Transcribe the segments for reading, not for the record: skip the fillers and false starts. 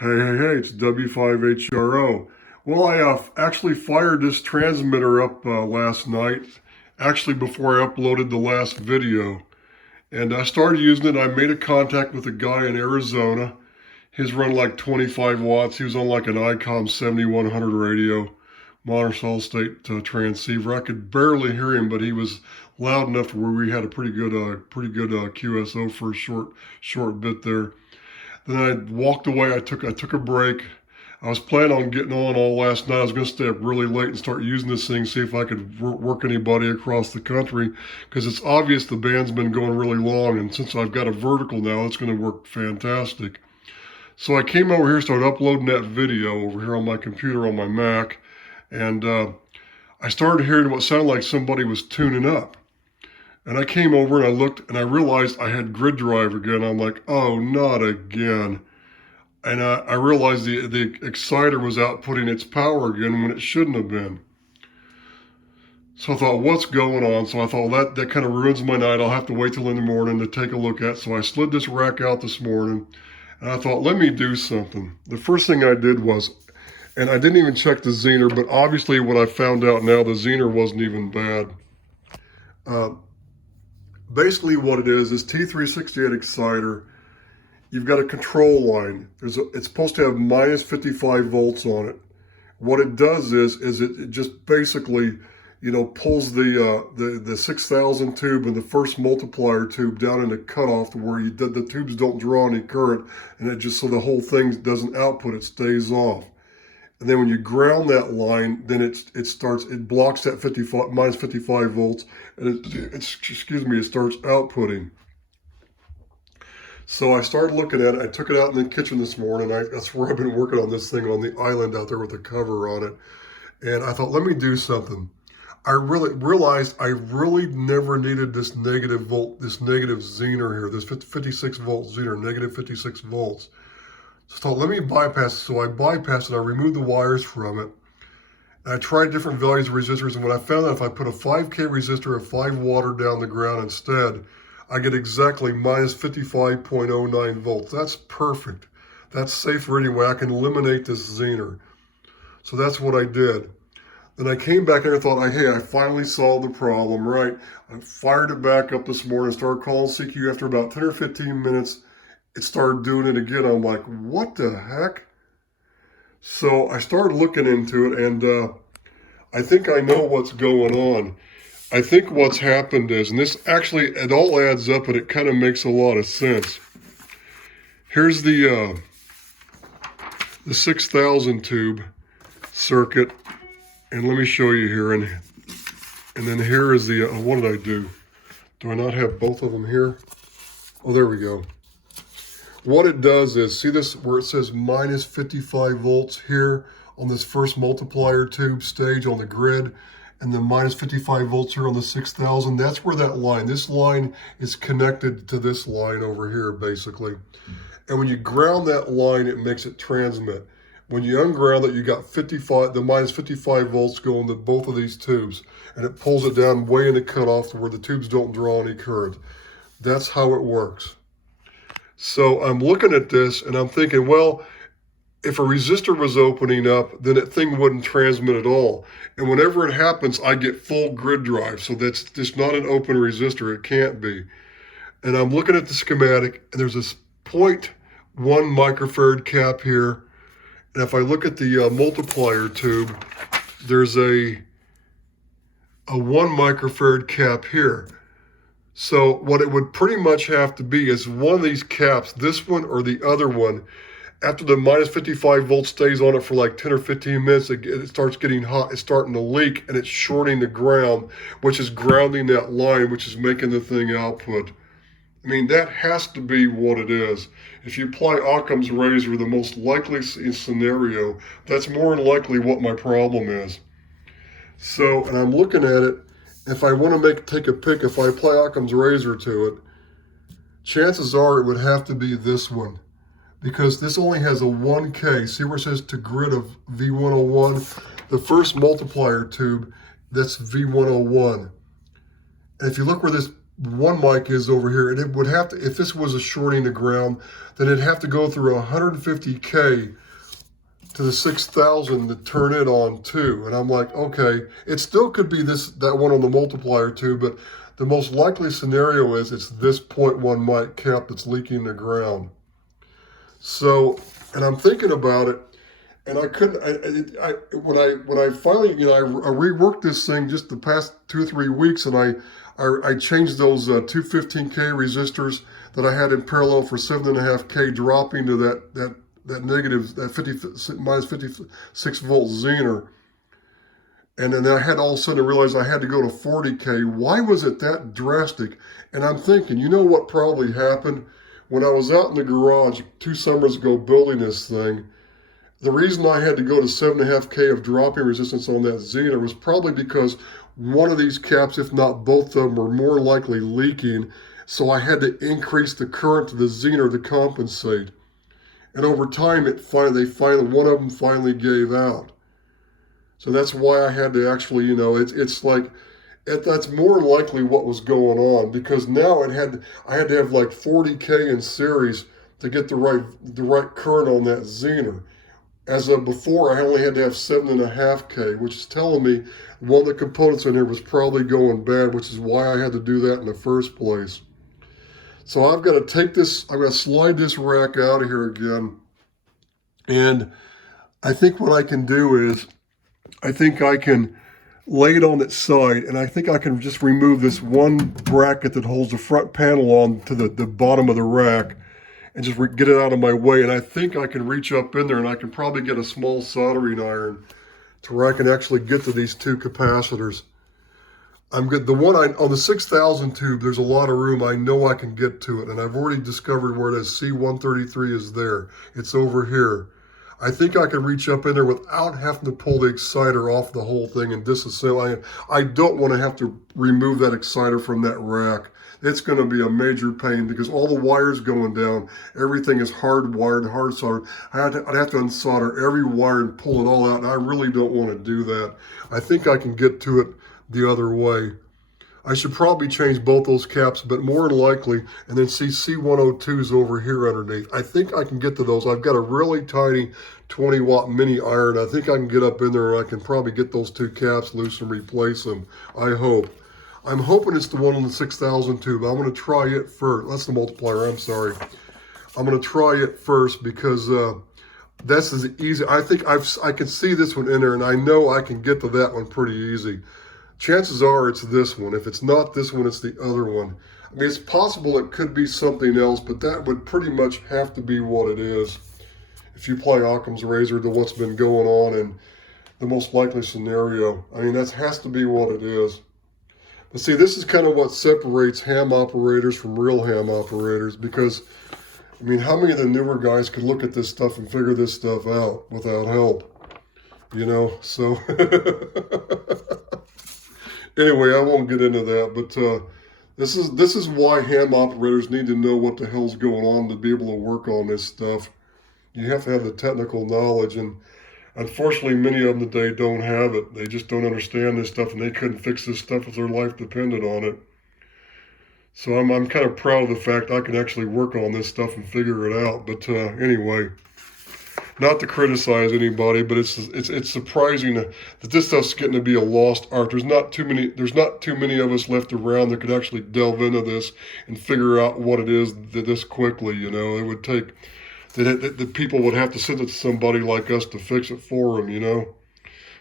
Hey, it's W5HRO. Well, I actually fired this transmitter up last night, actually before I uploaded the last video. And I started using it. I made a contact with a guy in Arizona. His run like 25 watts. He was on like an ICOM 7100 radio, modern solid state transceiver. I could barely hear him, but he was loud enough to where we had a pretty good QSO for a short bit there. Then I walked away. I took a break. I was planning on getting on all last night. I was going to stay up really late and start using this thing, see if I could work anybody across the country, because it's obvious the band's been going really long, and since I've got a vertical now, it's going to work fantastic. So I came over here, started uploading that video over here on my computer on my Mac, and I started hearing what sounded like somebody was tuning up. And I came over and I looked and I realized I had grid drive again. I'm like, oh, not again. And I realized the exciter was outputting its power again when it shouldn't have been. So I thought, what's going on? So I thought, well, that kind of ruins my night. I'll have to wait till in the morning to take a look at. So I slid this rack out this morning and I thought, let me do something. The first thing I did was, and I didn't even check the Zener, but obviously what I found out now, the Zener wasn't even bad. Basically what it is T368 exciter. You've got a control line. It's supposed to have minus 55 volts on it. What it does is it just basically, pulls the 6000 tube and the first multiplier tube down into cutoff to where the tubes don't draw any current, and it just, so the whole thing doesn't output, it stays off. And then when you ground that line, then it blocks that minus 55 volts, and it starts outputting. So I started looking at it. I took it out in the kitchen this morning. That's where I've been working on this thing on the island out there with the cover on it. And I thought, let me do something. I really realized I really never needed this negative Zener here, this 56 volt Zener, negative 56 volts. So I thought, let me bypass it. So I bypassed it. I removed the wires from it. And I tried different values of resistors. And when I found out if I put a 5K resistor of 5 watt down the ground instead, I get exactly minus 55.09 volts. That's perfect. That's safer anyway. I can eliminate this Zener. So that's what I did. Then I came back and I thought, hey, I finally solved the problem, right? I fired it back up this morning, started calling CQ. After about 10 or 15 minutes, it started doing it again. I'm like, what the heck? So I started looking into it, and I think I know what's going on. I think what's happened is, and this actually, it all adds up and it kind of makes a lot of sense. Here's the 6000 tube circuit, and let me show you here. And then here is the, what did I do? Do I not have both of them here? Oh, there we go. What it does is, see this where it says minus 55 volts here on this first multiplier tube stage on the grid, and then minus 55 volts here on the 6000. That's where that line, this line is connected to this line over here, basically. And when you ground that line, it makes it transmit. When you unground it, you got the minus 55 volts going to both of these tubes, and it pulls it down way in the cutoff to where the tubes don't draw any current. That's how it works. So I'm looking at this and I'm thinking, well, if a resistor was opening up, then that thing wouldn't transmit at all. And whenever it happens, I get full grid drive. So that's just not an open resistor. It can't be. And I'm looking at the schematic, and there's this 0.1 microfarad cap here. And if I look at the multiplier tube, there's a 1 microfarad cap here. So what it would pretty much have to be is one of these caps, this one or the other one. After the minus 55 volts stays on it for like 10 or 15 minutes, it starts getting hot, it's starting to leak, and it's shorting the ground, which is grounding that line, which is making the thing output. I mean, that has to be what it is. If you apply Occam's razor, the most likely scenario, that's more than likely what my problem is. So, and I'm looking at it, if I want to take a pick, if I apply Occam's razor to it, chances are it would have to be this one, because this only has a 1K. See where it says to grid of V101? The first multiplier tube, that's V101. And if you look where this one mic is over here, and it would have to, if this was a shorting the ground, then it'd have to go through 150K to the 6,000 to turn it on too. And I'm like, okay, it still could be that one on the multiplier too, but the most likely scenario is it's this 0.1 mic cap that's leaking the ground. So, and I'm thinking about it, and I couldn't. When I finally, I reworked this thing just the past 2 or 3 weeks, and I changed those 215K resistors that I had in parallel for 7.5K, dropping to that negative, that 50 minus 56 volt Zener. And then I had all of a sudden realized I had to go to 40K. Why was it that drastic? And I'm thinking, you know what probably happened? When I was out in the garage 2 summers ago building this thing, the reason I had to go to 7.5K of dropping resistance on that Zener was probably because one of these caps, if not both of them, were more likely leaking. So I had to increase the current to the Zener to compensate. And over time, one of them finally gave out. So that's why I had to actually, that's more likely what was going on, because now I had to have like 40K in series to get the right current on that Zener. As of before, I only had to have 7.5K, which is telling me one of the components in here was probably going bad, which is why I had to do that in the first place. So I've got to take this, I'm going to slide this rack out of here again. And I think what I can do is, I think I can lay it on its side, and I think I can just remove this one bracket that holds the front panel on to the bottom of the rack, and just get it out of my way. And I think I can reach up in there, and I can probably get a small soldering iron to where I can actually get to these 2 capacitors. I'm good. The one on the 6,000 tube, there's a lot of room. I know I can get to it, and I've already discovered where it is. C133 is there. It's over here. I think I can reach up in there without having to pull the exciter off the whole thing and disassemble it. I don't want to have to remove that exciter from that rack. It's going to be a major pain because all the wires going down, everything is hardwired, hard soldered. I'd have to unsolder every wire and pull it all out, and I really don't want to do that. I think I can get to it the other way. I should probably change both those caps, but more than likely, and then see C102s over here underneath. I think I can get to those. I've got a really tiny 20 watt mini iron. I think I can get up in there and I can probably get those 2 caps loose and replace them. I hope. I'm hoping it's the one on the 6,000 tube. I'm going to try it first. That's the multiplier, I'm sorry. I'm going to try it first because that's as easy. I think I can see this one in there, and I know I can get to that one pretty easy. Chances are it's this one. If it's not this one, it's the other one. I mean, it's possible it could be something else, but that would pretty much have to be what it is. If you apply Occam's razor to what's been going on and the most likely scenario, I mean, that has to be what it is. But see, this is kind of what separates ham operators from real ham operators, because, I mean, how many of the newer guys could look at this stuff and figure this stuff out without help? You know, so... Anyway, I won't get into that, but this is why ham operators need to know what the hell's going on to be able to work on this stuff. You have to have the technical knowledge, and unfortunately, many of them today don't have it. They just don't understand this stuff, and they couldn't fix this stuff if their life depended on it. So I'm kind of proud of the fact I can actually work on this stuff and figure it out. But anyway. Not to criticize anybody, but it's surprising that this stuff's getting to be a lost art. There's not too many of us left around that could actually delve into this and figure out what it is this quickly. You know, it would take that people would have to send it to somebody like us to fix it for them. You know.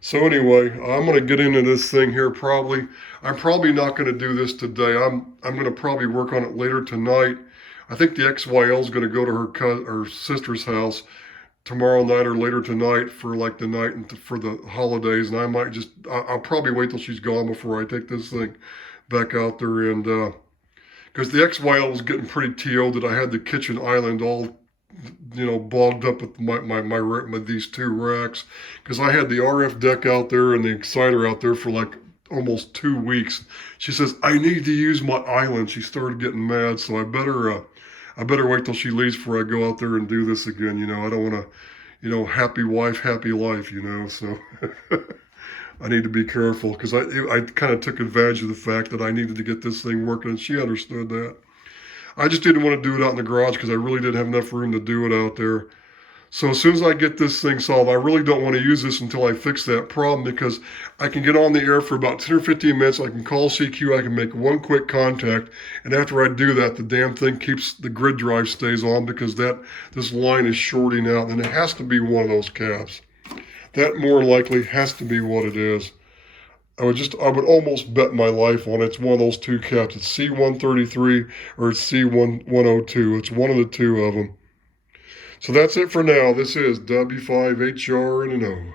So anyway, I'm going to get into this thing here probably. I'm probably not going to do this today. I'm going to probably work on it later tonight. I think the XYL is going to go to her sister's house tomorrow night or later tonight for like the night and for the holidays, and I might I'll probably wait till she's gone before I take this thing back out there, and because the XYL was getting pretty TO'd that I had the kitchen island all, you know, bogged up with my these 2 racks, because I had the RF deck out there and the exciter out there for like almost 2 weeks. She says, I need to use my island. She started getting mad, so I better wait till she leaves before I go out there and do this again. You know, I don't want to, you know, happy wife, happy life, you know, so. I need to be careful because I kind of took advantage of the fact that I needed to get this thing working, and she understood that. I just didn't want to do it out in the garage because I really didn't have enough room to do it out there. So as soon as I get this thing solved, I really don't want to use this until I fix that problem, because I can get on the air for about 10 or 15 minutes. I can call CQ, I can make one quick contact, and after I do that, the damn thing keeps, the grid drive stays on, because this line is shorting out, and it has to be one of those caps. That more likely has to be what it is. I would almost bet my life on it. It's one of those two caps. It's C133 or it's C102. It's one of the two of them. So that's it for now. This is W5HR and an O.